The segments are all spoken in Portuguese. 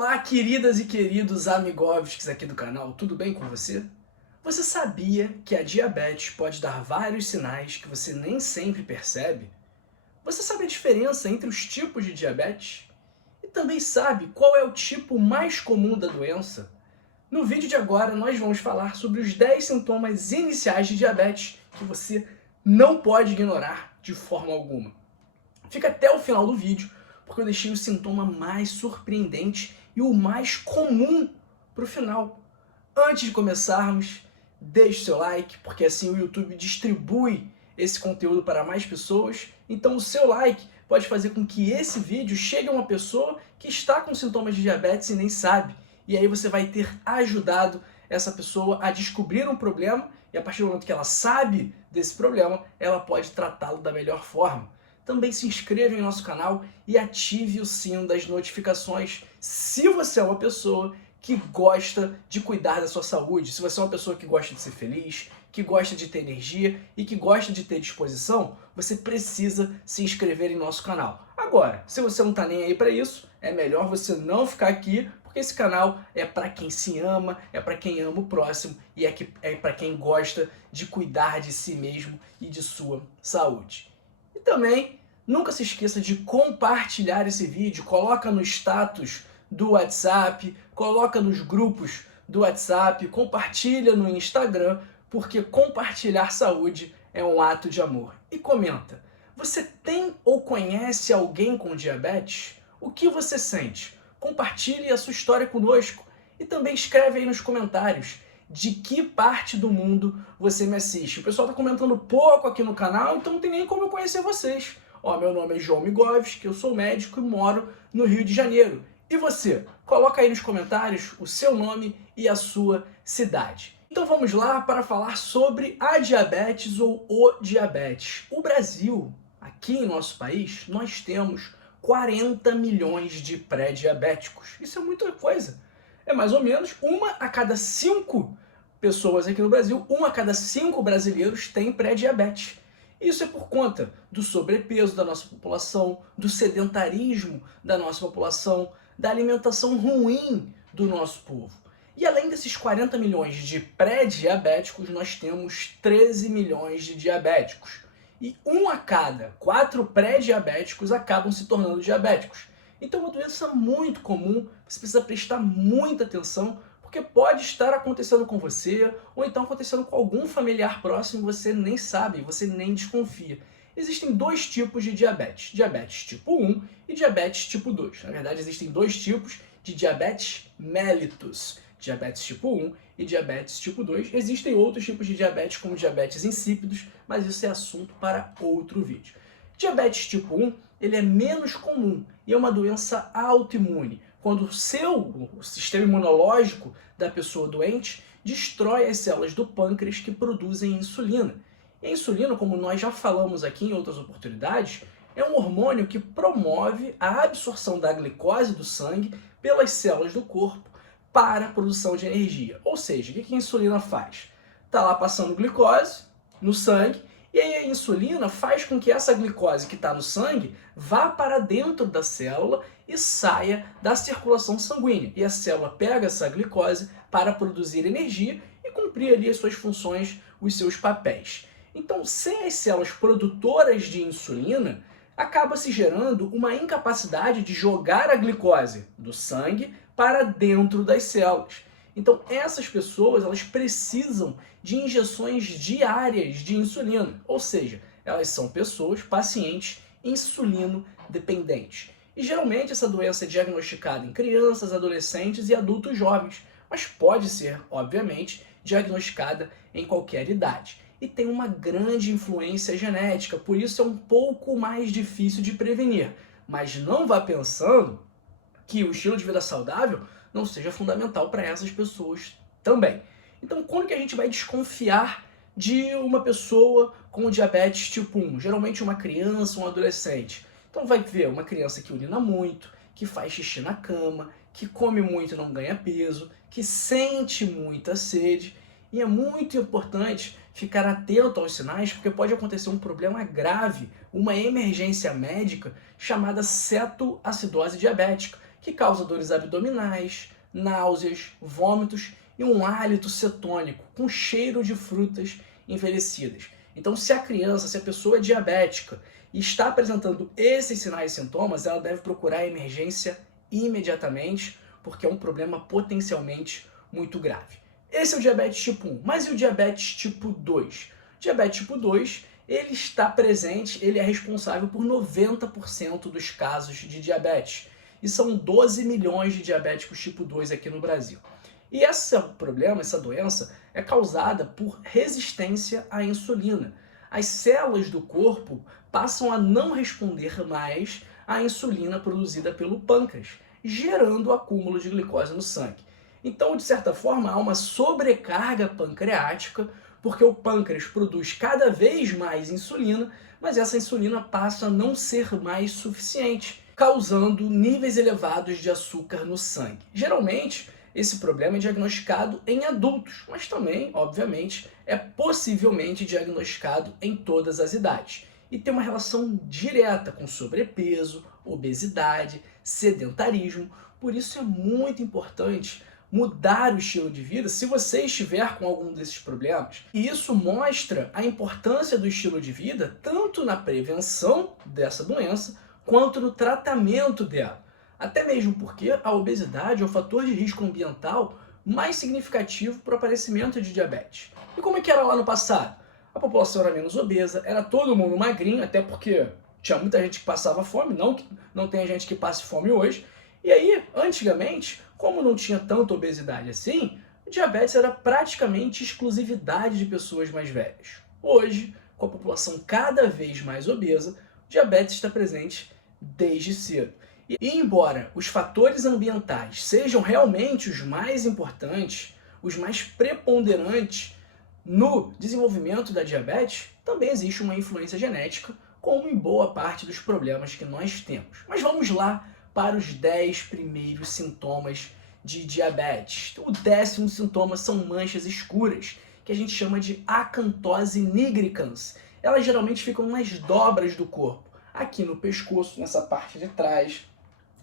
Olá, queridas e queridos amigovskis aqui do canal, tudo bem com você? Você sabia que a diabetes pode dar vários sinais que você nem sempre percebe? Você sabe a diferença entre os tipos de diabetes? E também sabe qual é o tipo mais comum da doença? No vídeo de agora nós vamos falar sobre os 10 sintomas iniciais de diabetes que você não pode ignorar de forma alguma. Fica até o final do vídeo, porque eu deixei o sintoma mais surpreendente e o mais comum para o final. Antes de começarmos, deixe seu like, porque assim o YouTube distribui esse conteúdo para mais pessoas. Então o seu like pode fazer com que esse vídeo chegue a uma pessoa que está com sintomas de diabetes e nem sabe. E aí você vai ter ajudado essa pessoa a descobrir um problema e a partir do momento que ela sabe desse problema, ela pode tratá-lo da melhor forma. Também se inscreva em nosso canal e ative o sino das notificações se você é uma pessoa que gosta de cuidar da sua saúde, se você é uma pessoa que gosta de ser feliz, que gosta de ter energia e que gosta de ter disposição, você precisa se inscrever em nosso canal. Agora, se você não está nem aí para isso, é melhor você não ficar aqui, porque esse canal é para quem se ama, é para quem ama o próximo e é para quem gosta de cuidar de si mesmo e de sua saúde. E também, nunca se esqueça de compartilhar esse vídeo, coloca no status do WhatsApp, coloca nos grupos do WhatsApp, compartilha no Instagram, porque compartilhar saúde é um ato de amor. E comenta, você tem ou conhece alguém com diabetes? O que você sente? Compartilhe a sua história conosco e também escreve aí nos comentários de que parte do mundo você me assiste. O pessoal está comentando pouco aqui no canal, então não tem nem como eu conhecer vocês. Ó, meu nome é João Migovski, eu sou médico e moro no Rio de Janeiro. E você? Coloca aí nos comentários o seu nome e a sua cidade. Então vamos lá para falar sobre a diabetes ou o diabetes. O Brasil, aqui em nosso país, nós temos 40 milhões de pré-diabéticos. Isso é muita coisa. É mais ou menos 1 a cada 5 pessoas aqui no Brasil, 1 a cada 5 brasileiros tem pré-diabetes. Isso é por conta do sobrepeso da nossa população, do sedentarismo da nossa população, da alimentação ruim do nosso povo. E além desses 40 milhões de pré-diabéticos, nós temos 13 milhões de diabéticos. E 1 a cada 4 pré-diabéticos acabam se tornando diabéticos. Então é uma doença muito comum, você precisa prestar muita atenção, porque pode estar acontecendo com você, ou então acontecendo com algum familiar próximo, você nem sabe, você nem desconfia. Existem dois tipos de diabetes, diabetes tipo 1 e diabetes tipo 2. Na verdade, existem dois tipos de diabetes mellitus, diabetes tipo 1 e diabetes tipo 2. Existem outros tipos de diabetes, como diabetes insípidos, mas isso é assunto para outro vídeo. Diabetes tipo 1, ele é menos comum e é uma doença autoimune, quando o sistema imunológico da pessoa doente destrói as células do pâncreas que produzem insulina. E a insulina, como nós já falamos aqui em outras oportunidades, é um hormônio que promove a absorção da glicose do sangue pelas células do corpo para a produção de energia. Ou seja, o que a insulina faz? Está lá passando glicose no sangue, e aí a insulina faz com que essa glicose que está no sangue vá para dentro da célula e saia da circulação sanguínea. E a célula pega essa glicose para produzir energia e cumprir ali as suas funções, os seus papéis. Então, sem as células produtoras de insulina, acaba se gerando uma incapacidade de jogar a glicose do sangue para dentro das células. Então essas pessoas, elas precisam de injeções diárias de insulina, ou seja, elas são pessoas, pacientes insulino dependentes. E geralmente essa doença é diagnosticada em crianças, adolescentes e adultos jovens, mas pode ser, obviamente, diagnosticada em qualquer idade. E tem uma grande influência genética, por isso é um pouco mais difícil de prevenir. Mas não vá pensando que o estilo de vida saudável não seja fundamental para essas pessoas também. Então, quando que a gente vai desconfiar de uma pessoa com diabetes tipo 1? Geralmente uma criança, um adolescente. Então vai ver uma criança que urina muito, que faz xixi na cama, que come muito e não ganha peso, que sente muita sede. E é muito importante ficar atento aos sinais, porque pode acontecer um problema grave, uma emergência médica chamada cetoacidose diabética, que causa dores abdominais, náuseas, vômitos e um hálito cetônico com cheiro de frutas envelhecidas. Então, se a pessoa é diabética e está apresentando esses sinais e sintomas, ela deve procurar a emergência imediatamente, porque é um problema potencialmente muito grave. Esse é o diabetes tipo 1, mas e o diabetes tipo 2? O diabetes tipo 2, ele está presente, ele é responsável por 90% dos casos de diabetes. E são 12 milhões de diabéticos tipo 2 aqui no Brasil. E esse problema, essa doença, é causada por resistência à insulina. As células do corpo passam a não responder mais à insulina produzida pelo pâncreas, gerando o acúmulo de glicose no sangue. Então, de certa forma, há uma sobrecarga pancreática, porque o pâncreas produz cada vez mais insulina, mas essa insulina passa a não ser mais suficiente, causando níveis elevados de açúcar no sangue. Geralmente, esse problema é diagnosticado em adultos, mas também, obviamente, é possivelmente diagnosticado em todas as idades. E tem uma relação direta com sobrepeso, obesidade, sedentarismo. Por isso é muito importante mudar o estilo de vida se você estiver com algum desses problemas. E isso mostra a importância do estilo de vida tanto na prevenção dessa doença quanto no tratamento dela. Até mesmo porque a obesidade é o fator de risco ambiental mais significativo para o aparecimento de diabetes. E como é que era lá no passado? A população era menos obesa, era todo mundo magrinho, até porque tinha muita gente que passava fome, não que não tem gente que passe fome hoje. E aí, antigamente, como não tinha tanta obesidade assim, o diabetes era praticamente exclusividade de pessoas mais velhas. Hoje, com a população cada vez mais obesa, o diabetes está presente desde cedo. E embora os fatores ambientais sejam realmente os mais importantes, os mais preponderantes no desenvolvimento da diabetes, também existe uma influência genética, como em boa parte dos problemas que nós temos. Mas vamos lá para os 10 primeiros sintomas de diabetes. O 10º sintoma são manchas escuras, que a gente chama de acantose nigricans. Elas geralmente ficam nas dobras do corpo, aqui no pescoço, nessa parte de trás,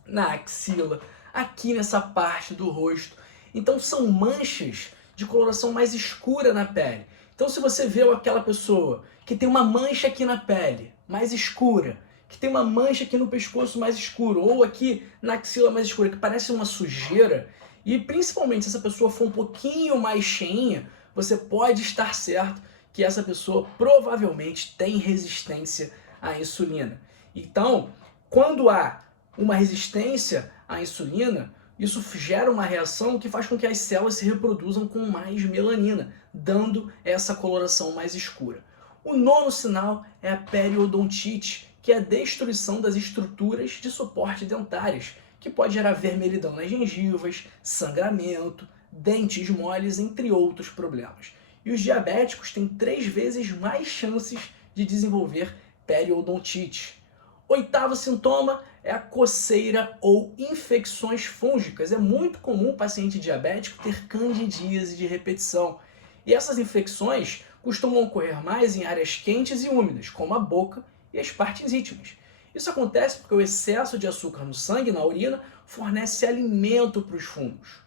na axila, aqui nessa parte do rosto. Então são manchas de coloração mais escura na pele. Então se você vê aquela pessoa que tem uma mancha aqui na pele, mais escura, que tem uma mancha aqui no pescoço mais escuro, ou aqui na axila mais escura, que parece uma sujeira, e principalmente se essa pessoa for um pouquinho mais cheinha, você pode estar certo que essa pessoa provavelmente tem resistência à insulina. Então, quando há uma resistência à insulina, isso gera uma reação que faz com que as células se reproduzam com mais melanina, dando essa coloração mais escura. O 9º sinal é a periodontite, que é a destruição das estruturas de suporte dentárias, que pode gerar vermelhidão nas gengivas, sangramento, dentes moles, entre outros problemas. E os diabéticos têm 3 vezes mais chances de desenvolver periodontite. 8º sintoma é a coceira ou infecções fúngicas. É muito comum o paciente diabético ter candidíase de repetição. E essas infecções costumam ocorrer mais em áreas quentes e úmidas, como a boca e as partes íntimas. Isso acontece porque o excesso de açúcar no sangue e na urina fornece alimento para os fungos.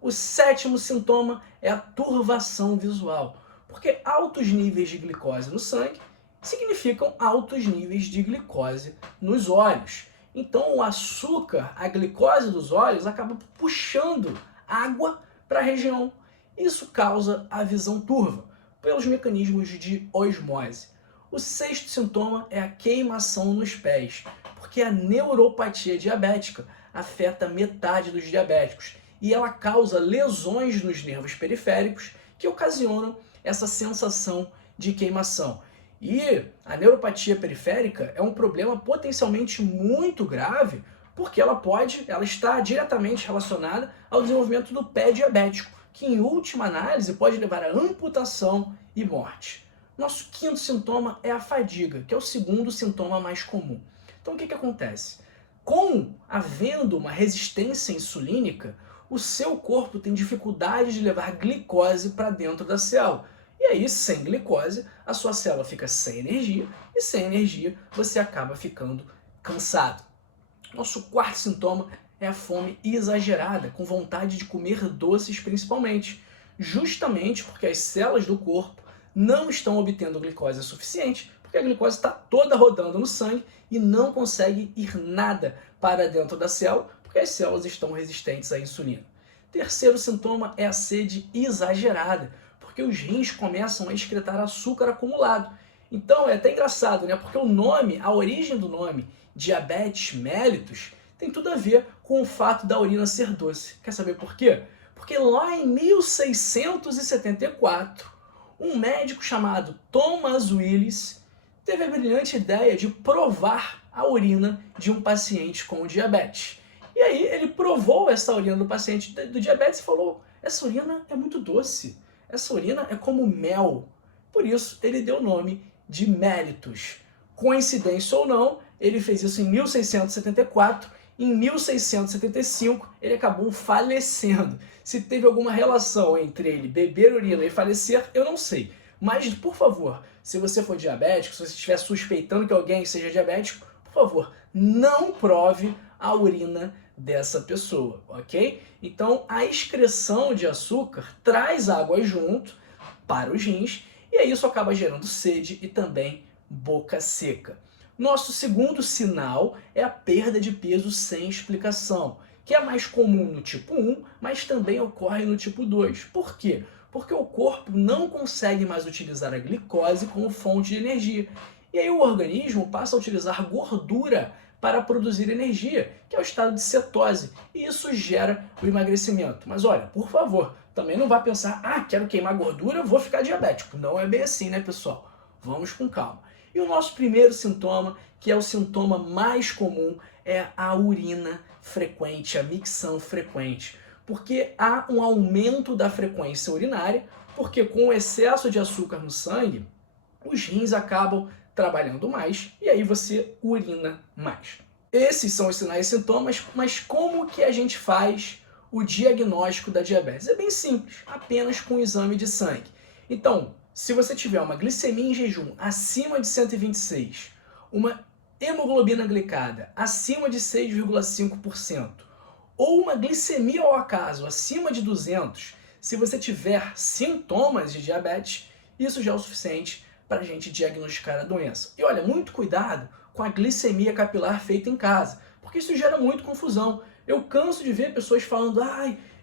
O 7º sintoma é a turvação visual, porque altos níveis de glicose no sangue significam altos níveis de glicose nos olhos. Então o açúcar, a glicose dos olhos, acaba puxando água para a região. Isso causa a visão turva, pelos mecanismos de osmose. O 6º sintoma é a queimação nos pés, porque a neuropatia diabética afeta metade dos diabéticos e ela causa lesões nos nervos periféricos que ocasionam essa sensação de queimação. E a neuropatia periférica é um problema potencialmente muito grave, porque ela está diretamente relacionada ao desenvolvimento do pé diabético, que em última análise pode levar à amputação e morte. Nosso 5º sintoma é a fadiga, que é o 2º sintoma mais comum. Então o que acontece? Havendo uma resistência insulínica, o seu corpo tem dificuldade de levar glicose para dentro da célula. E aí, sem glicose, a sua célula fica sem energia, e sem energia você acaba ficando cansado. Nosso 4º sintoma é a fome exagerada, com vontade de comer doces principalmente, justamente porque as células do corpo não estão obtendo glicose suficiente, porque a glicose está toda rodando no sangue e não consegue ir nada para dentro da célula, porque as células estão resistentes à insulina. Terceiro sintoma é a sede exagerada, porque os rins começam a excretar açúcar acumulado. Então é até engraçado, né? Porque o nome, a origem do nome, diabetes mellitus, tem tudo a ver com o fato da urina ser doce. Quer saber por quê? Porque lá em 1674, um médico chamado Thomas Willis teve a brilhante ideia de provar a urina de um paciente com diabetes. E aí ele provou essa urina do paciente do diabetes e falou: essa urina é muito doce, essa urina é como mel. Por isso ele deu o nome de mellitus. Coincidência ou não, ele fez isso em 1674. Em 1675 ele acabou falecendo. Se teve alguma relação entre ele beber urina e falecer, eu não sei. Mas, por favor, se você for diabético, se você estiver suspeitando que alguém seja diabético, por favor, não prove a urina dessa pessoa, ok? Então, a excreção de açúcar traz água junto para os rins e aí isso acaba gerando sede e também boca seca. Nosso segundo sinal é a perda de peso sem explicação, que é mais comum no tipo 1, mas também ocorre no tipo 2. Por quê? Porque o corpo não consegue mais utilizar a glicose como fonte de energia. E aí o organismo passa a utilizar gordura para produzir energia, que é o estado de cetose, e isso gera o emagrecimento. Mas olha, por favor, também não vá pensar: quero queimar gordura, vou ficar diabético. Não é bem assim, né, pessoal? Vamos com calma. E o nosso primeiro sintoma, que é o sintoma mais comum, é a urina frequente, a micção frequente. Porque há um aumento da frequência urinária, porque com o excesso de açúcar no sangue, os rins acabam trabalhando mais e aí você urina mais. Esses são os sinais e sintomas, mas como que a gente faz o diagnóstico da diabetes? É bem simples, apenas com o exame de sangue. Então, se você tiver uma glicemia em jejum acima de 126, uma hemoglobina glicada acima de 6,5%, ou uma glicemia ao acaso acima de 200, se você tiver sintomas de diabetes, isso já é o suficiente para a gente diagnosticar a doença. E olha, muito cuidado com a glicemia capilar feita em casa, porque isso gera muito confusão. Eu canso de ver pessoas falando: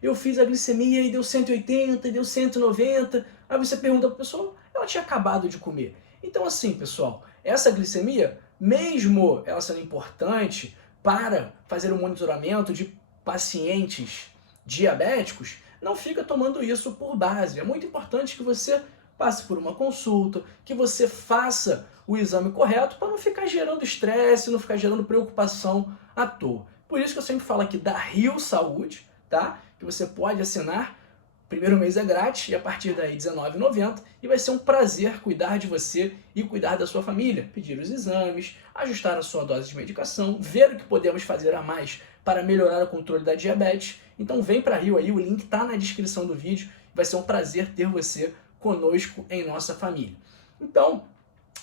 eu fiz a glicemia e deu 180, e deu 190. Aí você pergunta para a pessoa, ela tinha acabado de comer. Então assim, pessoal, essa glicemia, mesmo ela sendo importante para fazer o monitoramento de pacientes diabéticos, não fica tomando isso por base. É muito importante que você passe por uma consulta, que você faça o exame correto para não ficar gerando estresse, não ficar gerando preocupação à toa. Por isso que eu sempre falo aqui da Rio Saúde, tá? Que você pode assinar. O primeiro mês é grátis e a partir daí R$19,90 e vai ser um prazer cuidar de você e cuidar da sua família, pedir os exames, ajustar a sua dose de medicação, ver o que podemos fazer a mais para melhorar o controle da diabetes. Então vem para Rio aí, o link está na descrição do vídeo, vai ser um prazer ter você conosco em nossa família. Então,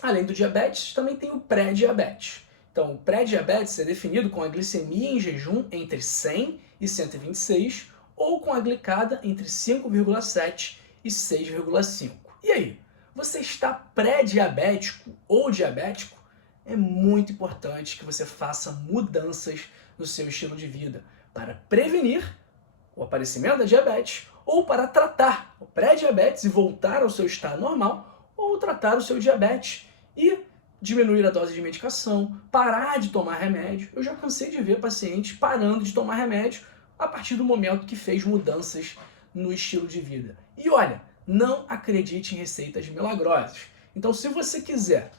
além do diabetes, também tem o pré-diabetes. Então, o pré-diabetes é definido com a glicemia em jejum entre 100 e 126 ou com a glicada entre 5,7 e 6,5. E aí, você está pré-diabético ou diabético? É muito importante que você faça mudanças no seu estilo de vida para prevenir o aparecimento da diabetes ou para tratar o pré-diabetes e voltar ao seu estado normal, ou tratar o seu diabetes e diminuir a dose de medicação, parar de tomar remédio. Eu já cansei de ver pacientes parando de tomar remédio a partir do momento que fez mudanças no estilo de vida. E olha, não acredite em receitas milagrosas. Então, se você quiser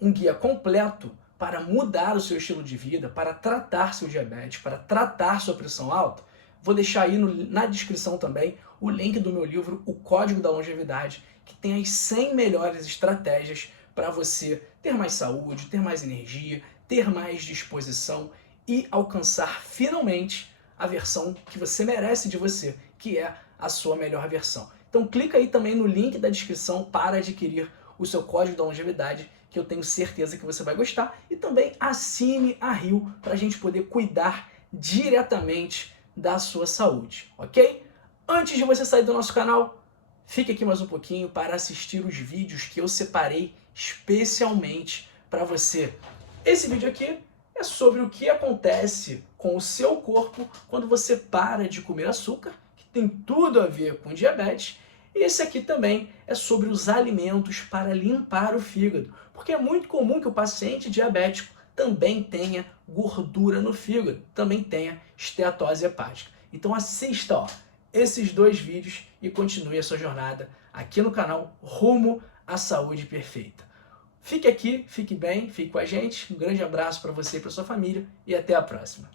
um guia completo para mudar o seu estilo de vida, para tratar seu diabetes, para tratar sua pressão alta, vou deixar aí na descrição também o link do meu livro, O Código da Longevidade, que tem as 100 melhores estratégias para você ter mais saúde, ter mais energia, ter mais disposição e alcançar finalmente a versão que você merece de você, que é a sua melhor versão. Então clica aí também no link da descrição para adquirir o seu Código da Longevidade, que eu tenho certeza que você vai gostar, e também assine a Rio para a gente poder cuidar diretamente da sua saúde, ok? Antes de você sair do nosso canal, fique aqui mais um pouquinho para assistir os vídeos que eu separei especialmente para você. Esse vídeo aqui é sobre o que acontece com o seu corpo quando você para de comer açúcar, que tem tudo a ver com diabetes. E esse aqui também é sobre os alimentos para limpar o fígado, porque é muito comum que o paciente diabético também tenha gordura no fígado, também tenha esteatose hepática. Então assista esses dois vídeos e continue a sua jornada aqui no canal Rumo à Saúde Perfeita. Fique aqui, fique bem, fique com a gente. Um grande abraço para você e para sua família e até a próxima.